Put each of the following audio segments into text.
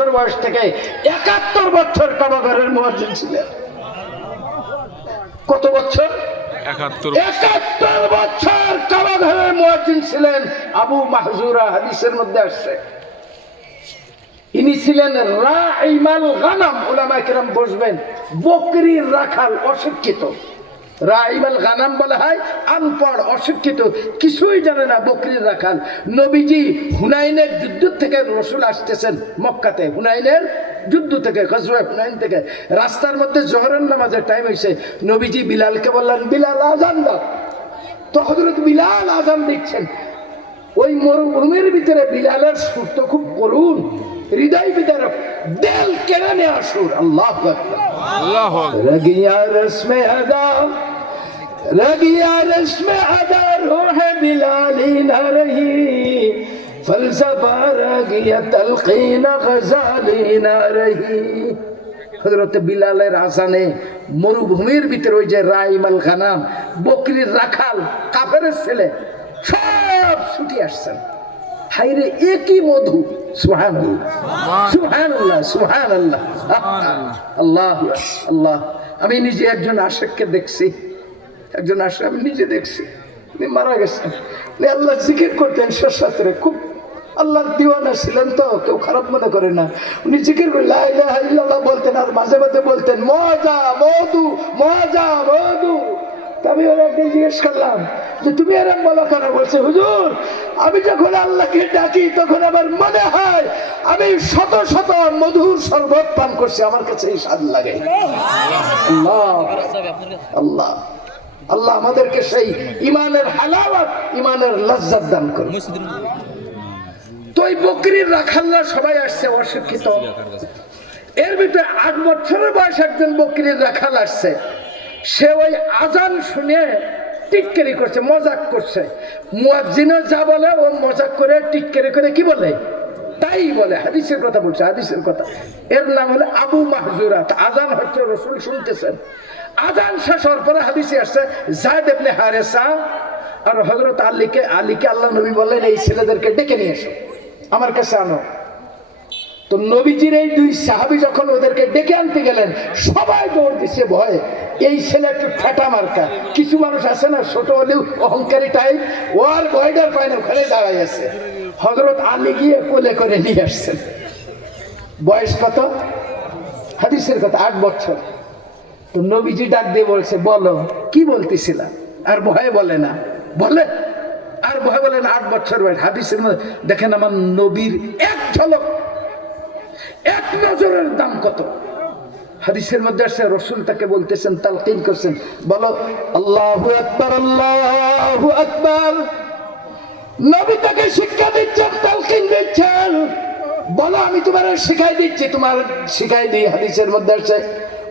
বছর বয়স থেকে একাত্তর বছর কাবাঘরের মহাজিন ছিলেন। কত বছর? একাত্তর একাত্তর বছর কাবাঘরের মহাজিন ছিলেন আবু মাহজুরা হাদিসের মধ্যে আসছে। ইনি ছিলেন রাইমাল গানাম ওলামা কিরাম বসবেন। বকরির রাখাল অশিক্ষিত। রাইবাল গানাম বলা হয় আনপড় অশিক্ষিত কিছুই জানে না বকরির রাখান নবীজি হুনাইনের যুদ্ধ থেকে রসুল আসতেছেন মক্কাতে। হুনাইনের যুদ্ধ থেকে গজওয়ে হুনাইন থেকে। রাস্তার মধ্যে জহরের নামাজের টাইম হয়েছে নবীজি বিলালকে বললেন বিলাল আজান দাও। তো বিলাল আজান দিচ্ছেন ওই মরুভূমির ভিতরে বিলালের সুর তো খুব করুণ। হৃদয় বিদারক। দেল কেড়ে নেওয়া সুর। আল্লাহ আল্লাহ রগিয়া রসমে আদা। رگیا رسم ادا روح بلالی نہ رہی فلسفہ رگیا تلقین غزالی نہ رہی হজরত বিলালের আসানে মরুভূমির ভিতরে ওই যে রাইমাল খানাম বকরির রাখাল কাপের ছেলে সব ছুটি আসছেন। হাইরে একই মধু? সুহান সুহান আল্লাহ সুহান আল্লাহ আল্লাহ আল্লাহ। আমি নিজে একজন আশেককে দেখছি। একজন আশেক আমি নিজে দেখছি উনি মারা গেছেন। উনি আল্লাহ জিকির করতেন শেষ রাত্রে খুব আল্লাহর দিওয়ানা ছিলেন তো কেউ খারাপ মনে করে না। উনি জিকির করে লা ইলাহা ইল্লাল্লাহ বলতেন আর মাঝে মাঝে বলতেন মজা মধু মজা মধু। আমি ওরা একদিন জিজ্ঞেস করলাম যে তুমি এরম বলো কেন? বলছে হুজুর আমি যখন আল্লাহকে ডাকি তখন আমার মনে হয় আমি শত শত মধুর শরবত পান করছি আমার কাছে এই স্বাদ লাগে। আল্লাহ আল্লাহ। আল্লাহ আমাদেরকে সেই ইমানের হালাওয়াত ইমানের লজ্জাত দান করুন। তো এই বকরির রাখাল্লা সবাই আসছে অশিক্ষিত। এর ভিতরে আট বছরের বয়স একজন বকরির রাখাল আসছে। সে ওই আজান শুনে টিটকেরি করছে মজাক করছে। মুয়াজ্জিনও যা বলে ও মজাক করে টিটকেরি করে কি বলে? তাই বলে, হাদিসের কথা বলছে, হাদিসের কথা। এর নাম হলো আবু মাহজুরাত আজান হচ্ছে রসুল শুনতেছেন। আজান শেষ হওয়ার পরে হাদিসে আসছে জায়দ ইবনে হারেসা আর হজরত আলীকে আলীকে আল্লাহ নবী বললেন, এই ছেলেদেরকে ডেকে নিয়ে এসো, আমার কাছে আনো। তো নবীজির এই দুই সাহাবি যখন ওদেরকে ডেকে আনতে গেলেন, সবাই দৌড় দিচ্ছে ভয়ে, এই ছেলে একটু ফেটা মার্কা। কিছু মানুষ আছে না, ছোট হলেও অহংকারী টাইপ ও আর ভয়ডার পায় না ওখানে দাঁড়াই আছে। হজরত আলী গিয়ে কোলে করে নিয়ে আসছেন। বয়স কত? হাদিসের কথা, আট বছর। তো নবীজি ডাক দিয়ে বলছে, বলো, কি বলতেছিলাম আর ভয়ে বলে না। বলে? আর ভয় বলেন আট বছর বয়স। হাদিসের মধ্যে দেখেন আমার নবীর এক ঝলক, এক নজরের দাম কত। হাদিসের মধ্যে আসছে, রসুল তাকে বলতেছেন, তালকিন করছেন, বলো, আল্লাহ আকবার আল্লাহ আকবার। নবী তাকে শিক্ষা দিচ্ছেন তালকিন দিচ্ছেন। বলো আমি তোমার শিখাই দিচ্ছি তোমার শিখাই দিই হাদিসের মধ্যে আসছে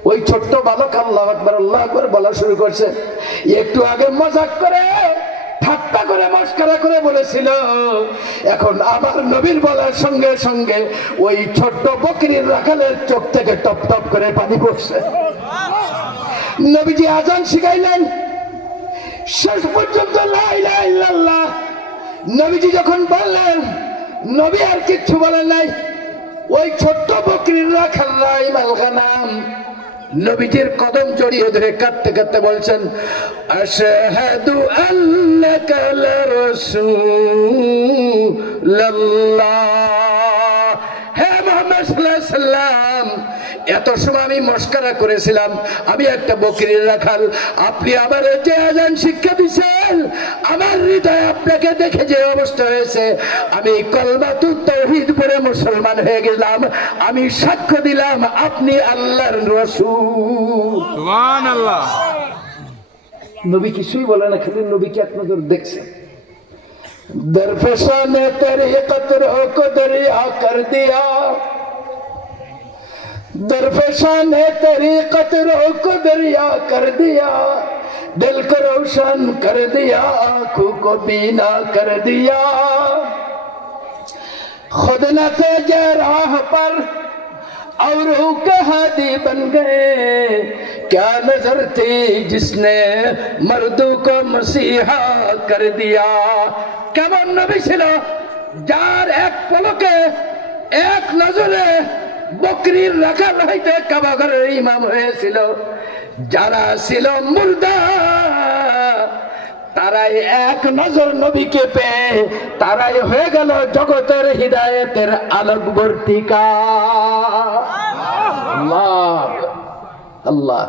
ওই ছোট্ট বালক আল্লাহ আকবার আল্লাহ আকবার বলা শুরু করছে। একটু আগে মজাক করে ঠাট্টা করে মস্কারা করে বলেছিল এখন আমার নবীর বলার সঙ্গে সঙ্গে ওই ছোট্ট বকরির রাখালের চোখ থেকে টপ টপ করে পানি পড়ছে। নবীজি আজান শিখাইলেন। শেষ পর্যন্ত লা নবীজি যখন বললেন, নবী আর কিচ্ছু বলেন নাই। ওই ছোট্ট বকরির রাখাল রাইমাল গানাম নবীজির কদম জড়িয়ে ধরে কাঁদতে কাঁদতে বলছেন, আশহাদু আন্নাকা লারাসূলুল্লাহ হে মুহাম্মদ সাল্লাল্লাহু এত সময় আমি মস্করা করেছিলাম আমি একটা বকরি রাখাল আপনি আমার এতে আজান শিক্ষা দিচ্ছেন আমার হৃদয় আপনাকে দেখে যে অবস্থা হয়েছে আমি কলমাতু তৌহিদ করে মুসলমান হয়ে গেলাম আমি সাক্ষ্য দিলাম আপনি আল্লাহর রসুল। নবী কিছুই বলে না খালি নবীকে আপনাদের দেখছেন দরফেশা নে তরিকত রো কো দরিয়া কর দিয়া। درفشاں نے تیری قطروں کو دریا کر دیا، دل کو روشن کر دیا، آنکھوں کو بینا کر دیا۔ خود نہ تھے راہ پر، اور وہ کہادی بن گئے۔ کیا نظر تھی جس نے مردوں کو مسیحا کر دیا؟ کیا কেমন নবী ছিল যার এক পলকে এক নজরে বকরির রাখাল হইতে কাবা ঘরের ইমাম হয়েছিল। যারা ছিল মুর্দা, তারাই এক নজর নবীকে পেয়ে তারাই হয়ে গেল জগতের হৃদায়তের আলোকবর্তিকা। আল্লাহ আল্লাহ,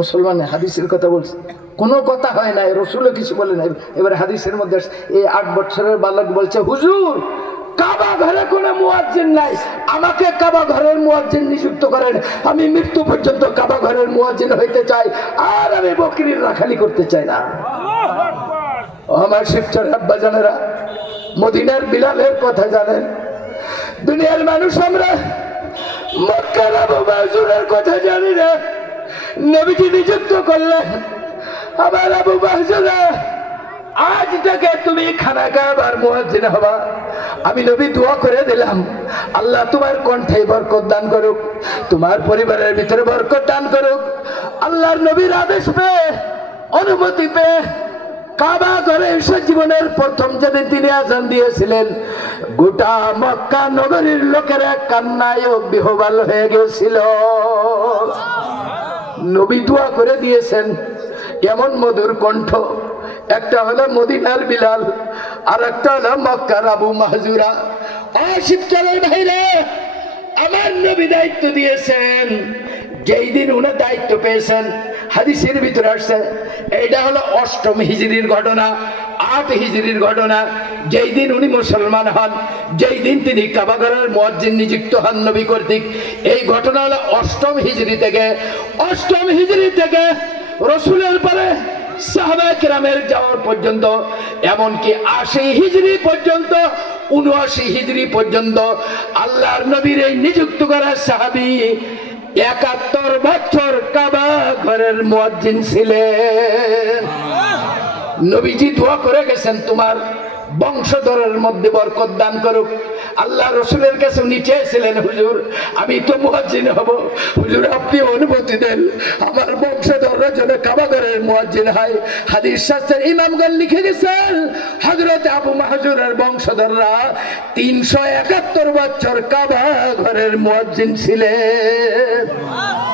মুসলমান হাদিসের কথা বলছে। কোনো কথা হয় নাই, রসুলও কিছু বলে নাই। এবার হাদিসের মধ্যে এই আট বছরের বালক বলছে, হুজুর কাবা ঘরে কোনো মুয়াজ্জিন নাই। আমাকে কাবা ঘরের মুয়াজ্জিন নিযুক্ত করেন। আমি মৃত্যু পর্যন্ত কাবা ঘরের মুয়াজ্জিন হইতে চাই। আর আমি বকরির রাখালি করতে চাই না। আমার শিবচর আব্বা জানেরা, মদিনার বিলালের কথা জানেন। দুনিয়ার মানুষ আমরা মক্কার আবু বাজুরের কথা জানি না। নবীজি নিযুক্ত করলেন। আবার আবু বাজুরা আজ থেকে তুমি খানা খাবার মুয়াজ্জিন হবা। আমি নবী দোয়া করে দিলাম। আল্লাহ তোমার কণ্ঠে বরকত দান করুক, তোমার পরিবারের ভিতরে বরকত দান করুক। আল্লাহর নবীর আদেশ পেয়ে অনুমতি পেয়ে কাবা ঘরে এসে জীবনের প্রথম যেদিন তিনি আজান দিয়েছিলেন, গোটা মক্কা নগরীর লোকেরা কান্নায় বিহবাল হয়ে গেছিল। নবী দোয়া করে দিয়েছেন, এমন মধুর কণ্ঠ একটা হলো মদিনার বিলাল আর একটা হলো মক্কার আবু মাহজুরা। অশীতকালের বাইরে আমার নবী দায়িত্ব দিয়েছেন। যেই দিন উনি দায়িত্ব পেয়েছেন, হাদিসের ভিতরে আসছে, এইটা হলো অষ্টম হিজরির ঘটনা, আট হিজরির ঘটনা। যেই দিন উনি মুসলমান হন, যেই দিন তিনি কাবাগরের মুয়াজ্জিন নিযুক্ত হন নবী কর্তৃক। এই ঘটনা হলো অষ্টম হিজরি থেকে, অষ্টম হিজরি থেকে রসুলের পরে সাহাবা কেরামের যাওয়ার পর্যন্ত এমনকি আশি হিজড়ি পর্যন্ত উনআশি হিজড়ি পর্যন্ত আল্লাহর নবীর এই নিযুক্ত করা সাহাবি একাত্তর বছর কাবা ঘরের মুয়াজ্জিন ছিলেন। নবীজি দোয়া করে গেছেন তোমার বংশধরের মধ্যে বরকত দান করুক। আল্লাহ রসুলের কাছে উনি চেয়েছিলেন, হুজুর, আমি তো মুয়াজ্জিন হব। হুজুর, আপনি অনুমতি দেন। আমার বংশধররা যেন কাবাগরের মুয়াজ্জিন হয়। হাদিস শাস্ত্রের ইমামগণ লিখে গেছেন হজরত আবু মাহজুরের বংশধররা তিনশো একাত্তর বছর কাবা ঘরের ছিলেন।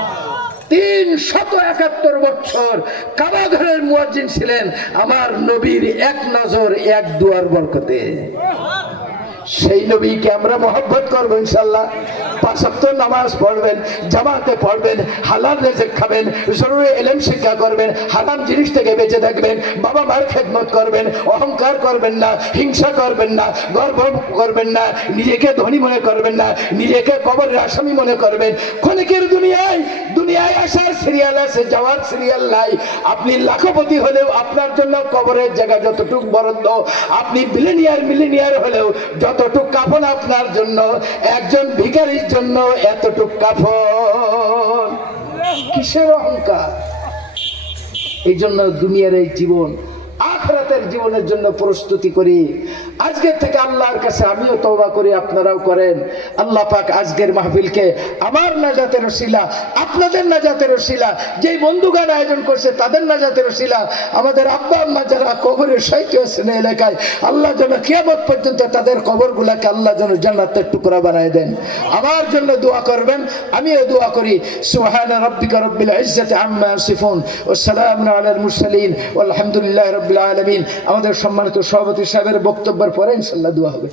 তিন শত একাত্তর বছর কাবাঘরের মুয়াজ্জিন ছিলেন আমার নবীর এক নজর এক দুয়ার বরকতে। সেই নবীকে আমরা মহব্বত করব ইনশাল্লাহ। পাঁচাত্তর নামাজ পড়বেন, জামাতে পড়বেন, হালাল রেজেক খাবেন, জরুরি এলেম শিক্ষা করবেন, হারাম জিনিস থেকে বেঁচে থাকবেন, বাবা মার খেদমত করবেন, অহংকার করবেন না, হিংসা করবেন না গর্ব করবেন না, নিজেকে ধনী মনে করবেন না, নিজেকে কবরের আসামি মনে করবেন। ক্ষণিকের দুনিয়ায় দুনিয়ায় আসার সিরিয়াল আছে, যাওয়ার সিরিয়াল নাই। আপনি লাখপতি হলেও আপনার জন্য কবরের জায়গা যতটুক বরাদ্দ, আপনি বিলিনিয়ার মিলিনিয়ার হলেও যতটুক কাফন আপনার জন্য, একজন ভিখারির জন্য এতটুক কাফন। কিসের অহংকার? এই জন্য দুনিয়ার এই জীবন আখরাতের জীবনের জন্য প্রস্তুতি করি। আজকের থেকে আল্লাহর কাছে আমিও তওবা করি, আপনারাও করেন। আল্লাহ পাক আজকের মাহফিলকে আমার নাজাতের শিলা আপনাদের নাজাতের শিলা যেই বন্ধুগান আয়োজন করছে তাদের নাজাতের শিলা আমাদের আব্বা আম্মা যারা কবরের সাহিত্য আছেন এলাকায়, আল্লাহ যেন কিয়ামত পর্যন্ত তাদের কবরগুলাকে আল্লাহ যেন জান্নাতের টুকরা বানায় দেন। আমার জন্য দোয়া করবেন, আমিও দোয়া করি। সুবহান রাব্বিকা রব্বিল ইজ্জাতি আম্মা ইয়াসিফুন ওয়া সালামুন আলাল মুরসালিন, ওয়ালহামদুলিল্লাহি রাব্বিল আলামিন। আমাদের সম্মানিত সভাপতি সাহেবের বক্তব্যের পরে ইনশাল্লাহ দোয়া হবে।